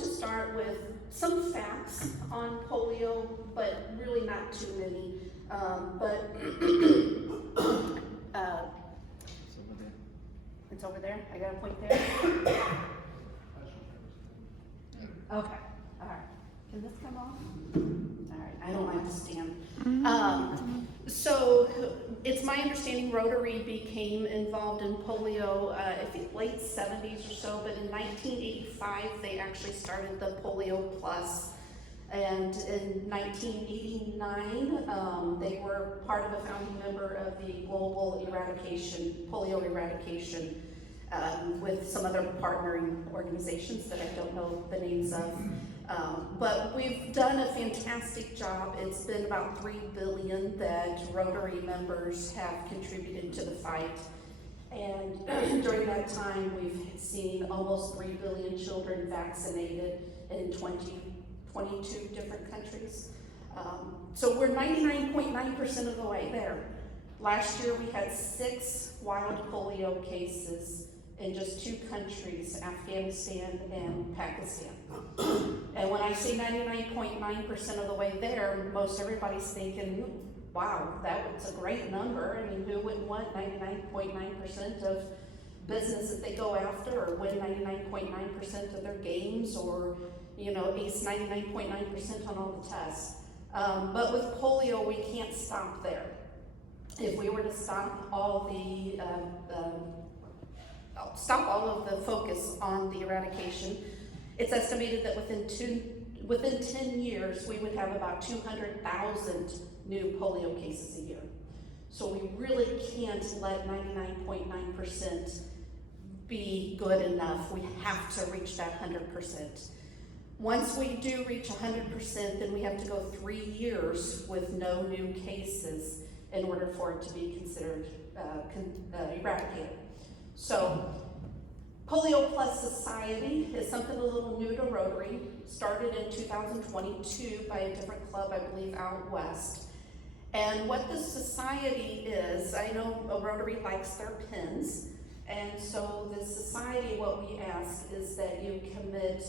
to start with some facts on polio, but really not too many. It's over there. I got a point there. Okay. All right. Can this come off? All right. I don't like to stand. So it's my understanding Rotary became involved in polio, I think late 70s or so, but in 1985 they actually started the Polio Plus. And in 1989, they were part of a founding member of the global polio eradication, with some other partnering organizations that I don't know the names of. But we've done a fantastic job. It's been about $3 billion that Rotary members have contributed to the fight. And during that time, we've seen almost 3 billion children vaccinated in 22 different countries. So we're 99.9% of the way there. Last year, we had 6 wild polio cases in just 2 countries, Afghanistan and Pakistan. And when I say 99.9% of the way there, most everybody's thinking, wow, that was a great number. I mean, who wouldn't want 99.9% of business that they go after, or win 99.9% of their games, or ace 99.9% on all the tests. But with polio, we can't stop there. If we were to stop all of the focus on the eradication, it's estimated that within 10 years, we would have about 200,000 new polio cases a year. So we really can't let 99.9% be good enough. We have to reach that 100%. Once we do reach 100%, then we have to go 3 years with no new cases in order for it to be considered eradicated. So, Polio Plus Society is something a little new to Rotary. Started in 2022 by a different club, I believe, out west. And what the society is, I know Rotary likes their pins, and so the society, what we ask is that you commit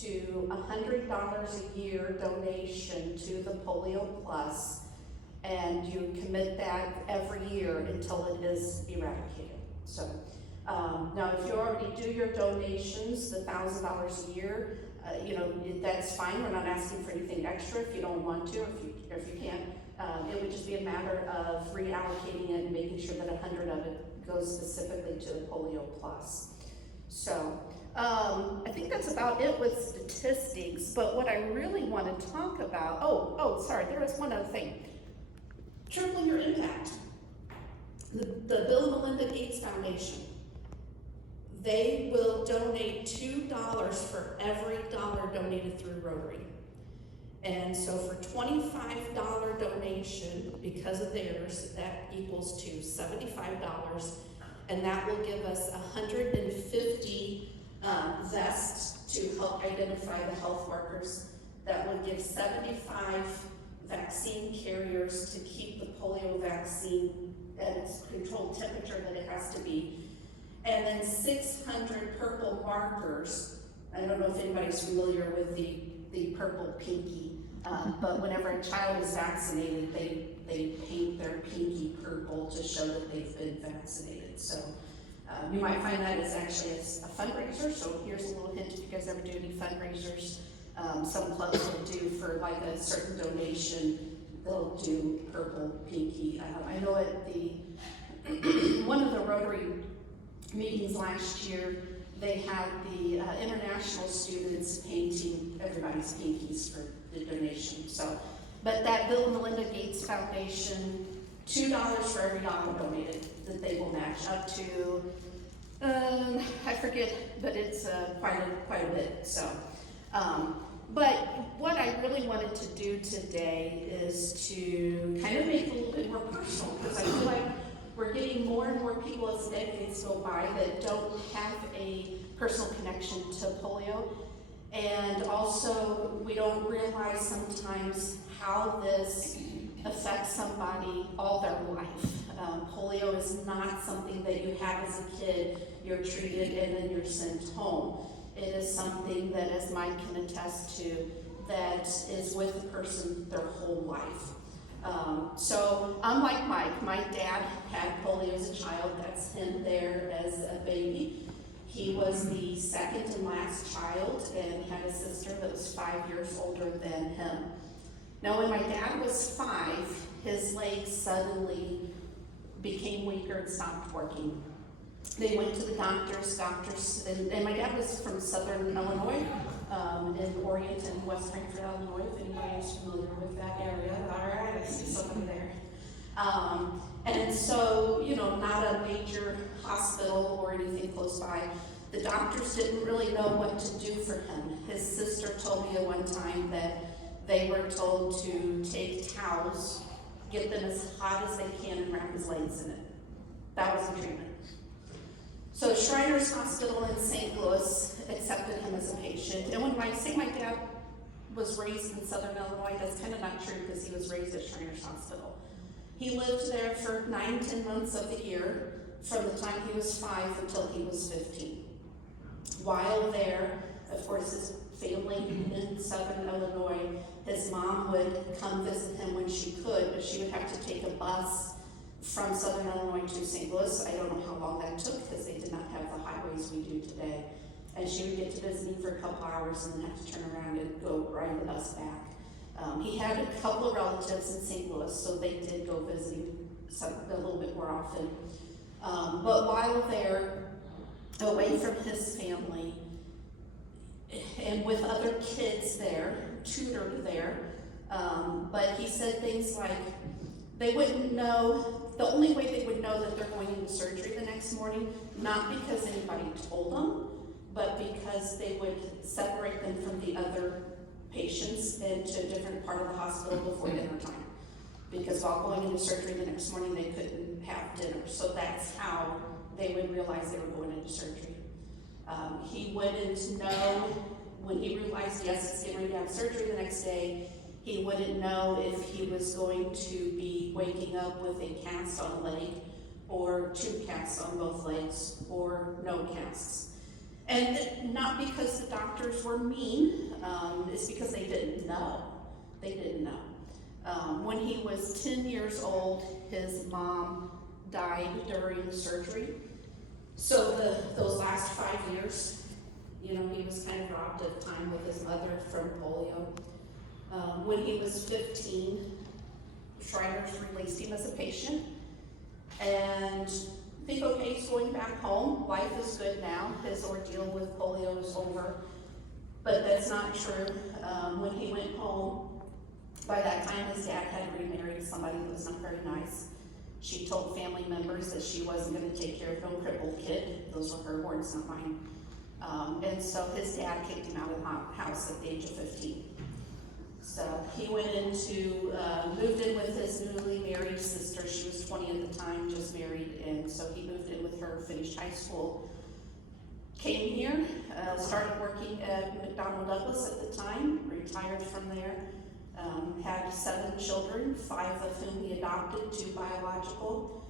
to $100 a year donation to the Polio Plus, and you commit that every year until it is eradicated. So now if you already do your donations, the $1,000 a year, that's fine. We're not asking for anything extra if you don't want to, or if you can't. It would just be a matter of reallocating it and making sure that 100 of it goes specifically to the Polio Plus. So I think that's about it with statistics, but what I really want to talk about, sorry, there was one other thing. Triple your impact. The Bill and Melinda Gates Foundation, they will donate $2 for every dollar donated through Rotary. And so for $25 donation, because of theirs, that equals to $75, and that will give us 150 vests to help identify the health workers. That would give 75 vaccine carriers to keep the polio vaccine at its controlled temperature that it has to be. And then 600 purple markers. I don't know if anybody's familiar with the purple pinky, but whenever a child is vaccinated, they paint their pinky purple to show that they've been vaccinated. So you might find that it's actually a fundraiser. So here's a little hint: if you guys ever do any fundraisers, some clubs will do for like a certain donation, they'll do purple pinky. I know at one of the Rotary meetings last year, they had the international students painting everybody's pinkies for the donation. So, but that Bill and Melinda Gates Foundation, $2 for every dollar donated that they will match up to. I forget, but it's quite a bit. So, but what I really wanted to do today is to kind of make it a little bit more personal, because I feel like we're getting more and more people as decades go by that don't have a personal connection to polio. And also, we don't realize sometimes how this affects somebody all their life. Polio is not something that you have as a kid, you're treated and then you're sent home. It is something that, as Mike can attest to, that is with a person their whole life. So unlike Mike, my dad had polio as a child. That's him there as a baby. He was the second and last child, and he had a sister that was 5 years older than him. Now, when my dad was 5, his legs suddenly became weaker and stopped working. They went to the doctors, and my dad was from southern Illinois, in Orienton, West Springfield, Illinois, if anybody is familiar with that area. All right, I see somebody there. And so, not a major hospital or anything close by. The doctors didn't really know what to do for him. His sister told me at one time that they were told to take towels, get them as hot as they can, and wrap his legs in it. That was the treatment. So Shriners Hospital in St. Louis accepted him as a patient. And when I say my dad was raised in southern Illinois, that's kind of not true because he was raised at Shriners Hospital. He lived there for 9-10 months of the year, from the time he was 5 until he was 15. While there, of course, his family in southern Illinois, his mom would come visit him when she could, but she would have to take a bus from southern Illinois to St. Louis. I don't know how long that took because they did not have the highways we do today. And she would get to visit him for a couple hours and then have to turn around and go ride the bus back. He had a couple of relatives in St. Louis, so they did go visit him a little bit more often. But while there, away from his family, and with other kids there, tutored there, but he said things like, they wouldn't know, the only way they would know that they're going into surgery the next morning, not because anybody told them, but because they would separate them from the other patients into a different part of the hospital before dinner time. Because while going into surgery the next morning, they couldn't have dinner. So that's how they would realize they were going into surgery. He wouldn't know when he realized, yes, it's getting ready to have surgery the next day. He wouldn't know if he was going to be waking up with a cast on a leg, or 2 casts on both legs, or no casts. And not because the doctors were mean, it's because they didn't know. They didn't know. When he was 10 years old, his mom died during the surgery. So those last 5 years, he was kind of robbed of time with his mother from polio. When he was 15, Shriners released him as a patient, and think, okay, he's going back home. Life is good now. His ordeal with polio is over. But that's not true. When he went home, by that time his dad had remarried somebody that was not very nice. She told family members that she wasn't going to take care of no crippled kid. Those were her words, not mine. And so his dad kicked him out of the house at the age of 15. So he went moved in with his newly married sister. She was 20 at the time, just married, and so he moved in with her, finished high school, came here, started working at McDonnell Douglas at the time, retired from there, had 7 children, 5 of whom he adopted, 2 biological.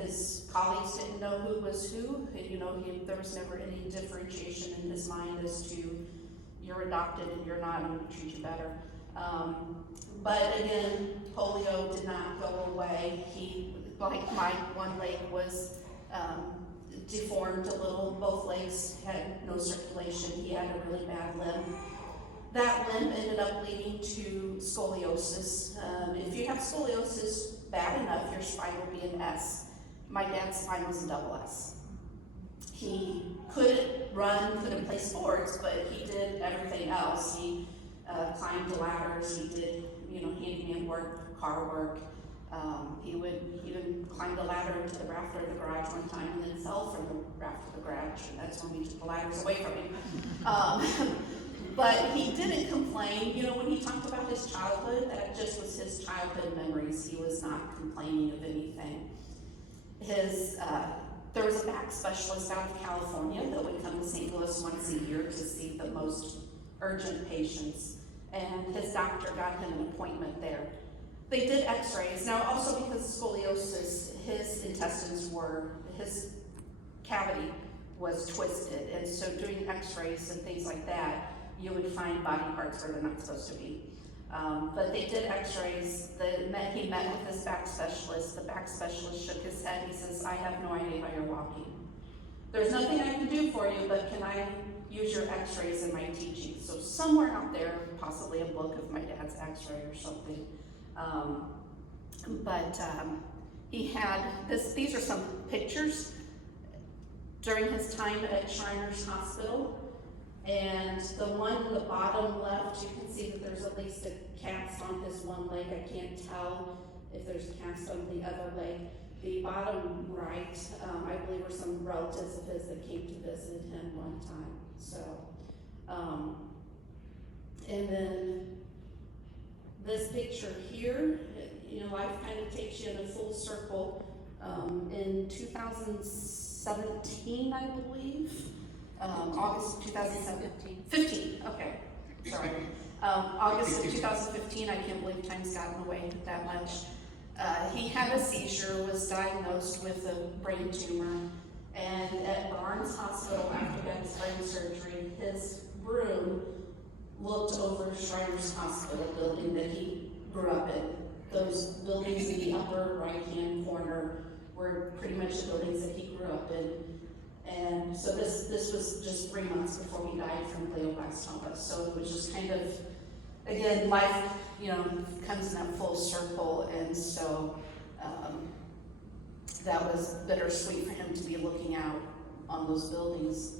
His colleagues didn't know who was who. There was never any differentiation in his mind as to you're adopted and you're not, I'm going to treat you better. But again, polio did not go away. He, like my one leg was deformed a little, both legs had no circulation. He had a really bad limb. That limb ended up leading to scoliosis. If you have scoliosis bad enough, your spine will be an S. My dad's spine was a double S. He couldn't run, couldn't play sports, but he did everything else. He climbed ladders, he did, handyman work, car work. He would even climb the ladder into the rafter of the garage one time and then fell from the rafter of the garage, and that's when we took the ladders away from him. But he didn't complain. When he talked about his childhood, that just was his childhood memories. He was not complaining of anything. There was a back specialist out of California that would come to St. Louis once a year to see the most urgent patients, and his doctor got him an appointment there. They did x-rays. Now, also because of scoliosis, his cavity was twisted, and so doing x-rays and things like that, you would find body parts where they're not supposed to be. But they did x-rays. He met with his back specialist. The back specialist shook his head. He says, I have no idea how you're walking. There's nothing I can do for you, but can I use your x-rays in my teaching? So somewhere out there, possibly a book of my dad's x-ray or something. He had this, these are some pictures during his time at Shriners Hospital. And the one in the bottom left, you can see that there's at least a cast on his one leg. I can't tell if there's a cast on the other leg. The bottom right, I believe were some relatives of his that came to visit him one time. So, and then this picture here, you know, life kind of takes you in a full circle. In 2017, I believe, August 2017, 15, okay, sorry. August of 2015, I can't believe time's gotten away that much. He had a seizure, was diagnosed with a brain tumor, and at Barnes Hospital, after he had his brain surgery, his room looked over Shriners Hospital building that he grew up in. Those buildings in the upper right-hand corner were pretty much the buildings that he grew up in. And so this was just 3 months before he died from glioblastoma. So it was just kind of, again, life, you know, comes in that full circle, and so that was bittersweet for him to be looking out on those buildings.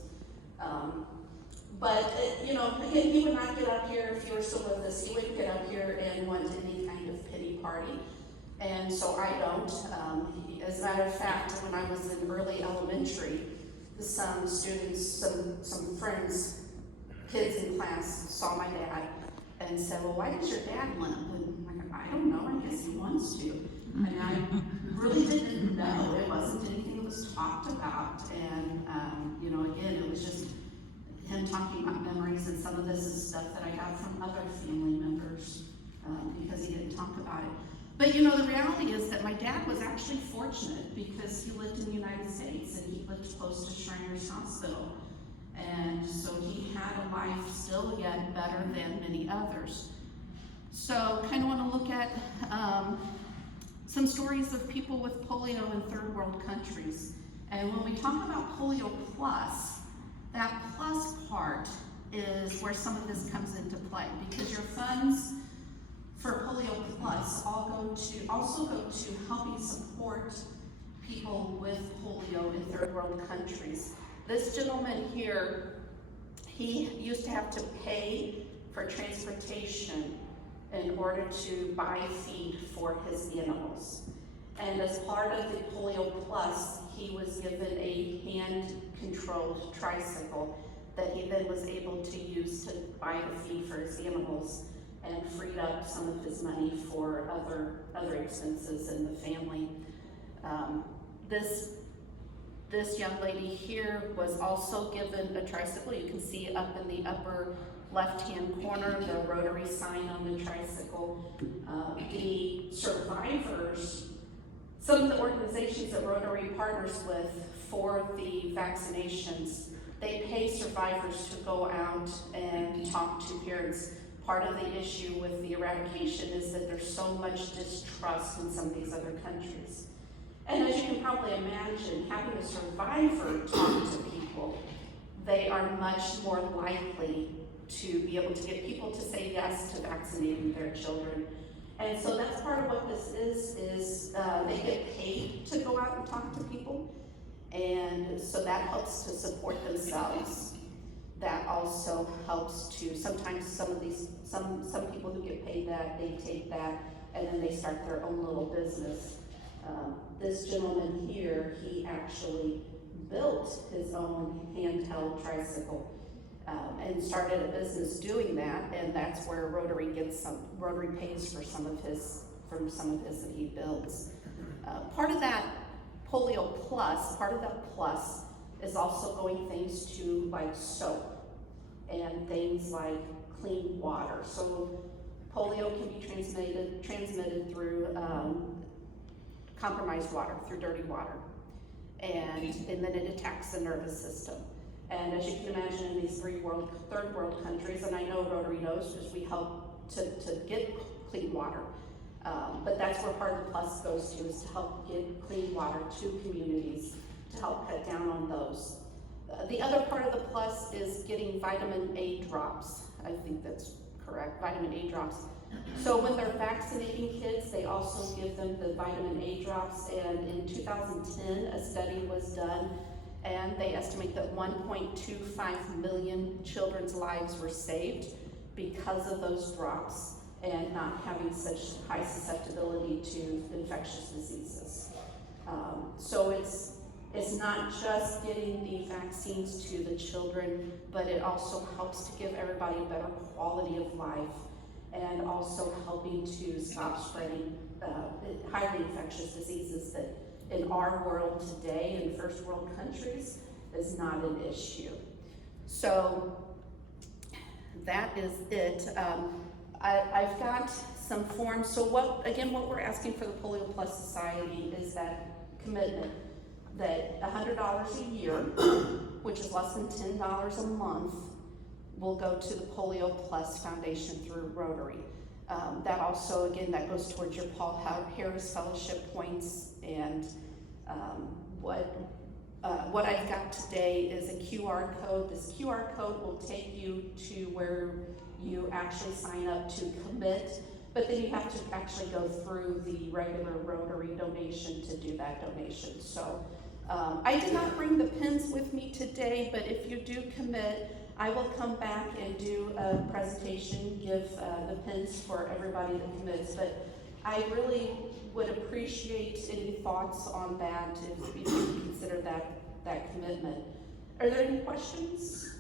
You know, again, he would not get up here if you were still with us. He wouldn't get up here and want any kind of pity party, and so I don't. As a matter of fact, when I was in early elementary, some students, some friends, kids in class saw my dad and said, well, why does your dad limp? And I don't know, I guess he wants to. And I really didn't know. It wasn't anything that was talked about. And, you know, again, it was just him talking about memories, and some of this is stuff that I got from other family members because he didn't talk about it. But you know, the reality is that my dad was actually fortunate because he lived in the United States and he lived close to Shriners Hospital. And so he had a life still yet better than many others. So kind of want to look at some stories of people with polio in third world countries. And when we talk about Polio Plus, that plus part is where some of this comes into play, because your funds for Polio Plus also go to helping support people with polio in third world countries. This gentleman here, he used to have to pay for transportation in order to buy feed for his animals. And as part of the Polio Plus, he was given a hand-controlled tricycle that he then was able to use to buy the feed for his animals, and freed up some of his money for other expenses in the family. This young lady here was also given a tricycle. You can see up in the upper left-hand corner the Rotary sign on the tricycle. The survivors, some of the organizations that Rotary partners with for the vaccinations, they pay survivors to go out and talk to parents. Part of the issue with the eradication is that there's so much distrust in some of these other countries. And as you can probably imagine, having a survivor talk to people, they are much more likely to be able to get people to say yes to vaccinating their children. And so that's part of what this is they get paid to go out and talk to people. And so that helps to support themselves. That also helps to, sometimes some people who get paid that, they take that and then they start their own little business. This gentleman here, he actually built his own handheld tricycle and started a business doing that, and that's where Rotary pays for some of his that he builds. Part of that Polio Plus, part of that plus is also going things to like soap and things like clean water. So polio can be transmitted through compromised water, through dirty water. and then it attacks the nervous system. And as you can imagine, in these third world countries, and I know Rotary knows because we help to get clean water, but that's where part of the plus goes to, is to help get clean water to communities, to help cut down on those. The other part of the plus is getting vitamin A drops. I think that's correct, vitamin A drops. So when they're vaccinating kids, they also give them the vitamin A drops, and in 2010, a study was done, and they estimate that 1.25 million children's lives were saved because of those drops and not having such high susceptibility to infectious diseases. So it's not just getting the vaccines to the children, but it also helps to give everybody a better quality of life, and also helping to stop spreading highly infectious diseases that in our world today, in first world countries, is not an issue. So that is it. I've got some forms. So what we're asking for the Polio Plus Society is that commitment that $100 a year, which is less than $10 a month, will go to the Polio Plus Foundation through Rotary. That also, again, that goes towards your Paul Harris Fellowship points, and what I've got today is a QR code. This QR code will take you to where you actually sign up to commit, but then you have to actually go through the regular Rotary donation to do that donation. So I did not bring the pins with me today, but if you do commit, I will come back and do a presentation, give the pins for everybody that commits, but I really would appreciate any thoughts on that if you consider that commitment. Are there any questions?